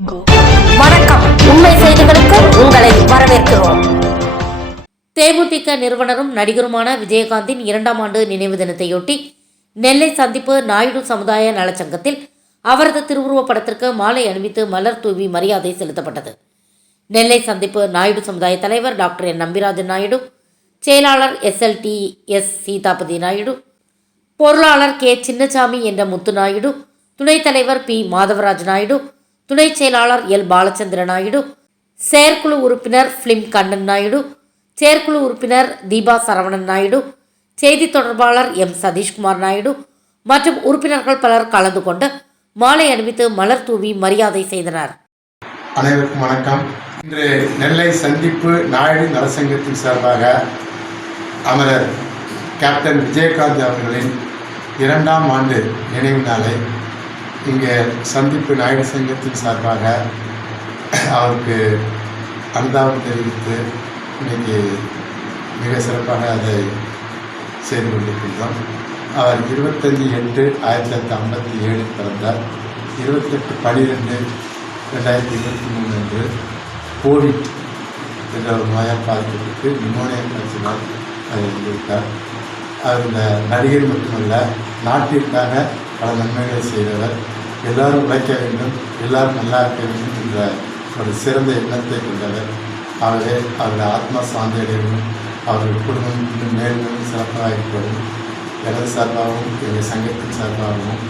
வணக்கம். உண்மை செய்திகளுக்கு உங்களை வரவேற்கிறோம். தேமுதிக நிறுவனரும் நடிகருமான விஜயகாந்தின் 2ஆம் ஆண்டு நினைவு தினத்தையொட்டி நெல்லை சந்திப்பு நாயுடு சமுதாய நலச்சங்கத்தில் அவரது திருவுருவப் படத்திற்கு மாலை அணிவித்து மலர் தூவி மரியாதை செலுத்தப்பட்டது. நெல்லை சந்திப்பு நாயுடு சமுதாய தலைவர் டாக்டர் என் நம்பிராஜன் நாயுடு, செயலாளர் SLTS சீதாபதி நாயுடு, பொருளாளர் கே சின்னசாமி என்ற முத்து நாயுடு, துணைத் தலைவர் P மாதவராஜ் நாயுடு, துணை செயலாளர் எல் பாலச்சந்திர நாயுடு, செயற்குழு உறுப்பினர் பிலிம் கண்ணன் நாயுடு, செயற்குழு உறுப்பினர் தீபா சரவணன் நாயுடு, செய்தி தொடர்பாளர் M சதீஷ்குமார் நாயுடு மற்றும் உறுப்பினர்கள் பலர் கலந்து கொண்டு மாலை அணிவித்து மலர் தூவி மரியாதை செய்தனர். அனைவருக்கும் வணக்கம். இன்று நெல்லை சந்திப்பு நாயுடு நலசங்கத்தின் சார்பாக அமரர் கேப்டன் விஜயகாந்த் அவர்களின் 2ஆம் ஆண்டு நினைவு நாளை இங்கே சந்திப்பு நாயுடு சங்கத்தின் சார்பாக அவருக்கு அனுதாபம் தெரிவித்து இன்றைக்கி மிக சிறப்பாக அதை செய்து கொண்டிருக்கின்றோம். அவர் 25/8/1957 பிறந்தார். 28/12/2023 அன்று கோவிட் என்ற ஒரு நோயால் பாதிக்கப்பட்டு நிமோனியா காய்ச்சலால் அதை இருந்திருக்கார். அவர் இந்த நடிகர் மட்டுமல்ல, நாட்டிற்காக பல நன்மைகளை செய்தவர். எல்லாரும் உழைக்க வேண்டும், எல்லாரும் நல்லா இருக்க வேண்டும் என்ற ஒரு சிறந்த எண்ணத்தை கொண்டவர். ஆகவே அவருடைய ஆத்மா சாந்தி அடையவும், அவர்கள் குடும்பம் இன்னும் மேலும் சிறப்பாக இருப்பதும் எனது சார்பாகவும் எங்கள் சங்கத்தின் சார்பாகவும்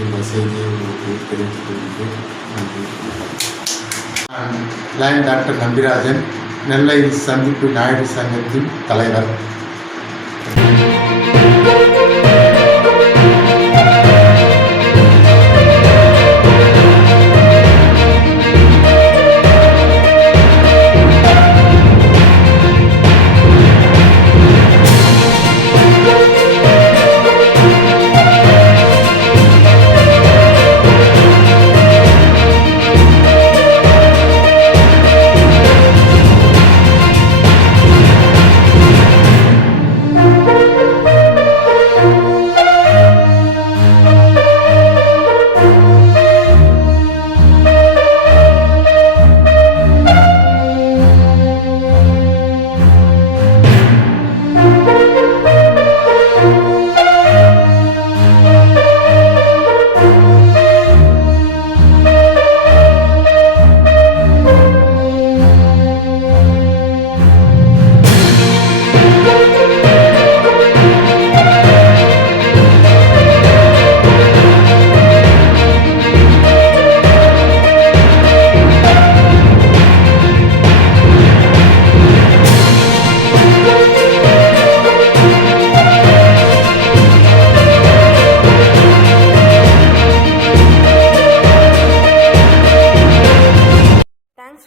இந்த செய்தியை உங்களுக்கு தெரிவித்துக் கொள்கிறேன். நன்றி. நான் டாக்டர் நம்பிராஜன், நெல்லை சந்திப்பு நாயுடு சங்கத்தின் தலைவர்.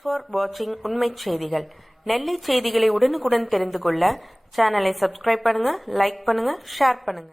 ஃபார் வாட்சிங் உண்மை செய்திகள். நெல்லை செய்திகளை உடனுக்குடன் தெரிந்து கொள்ள சேனலை சப்ஸ்கிரைப் பண்ணுங்க, லைக் பண்ணுங்க, ஷேர் பண்ணுங்க.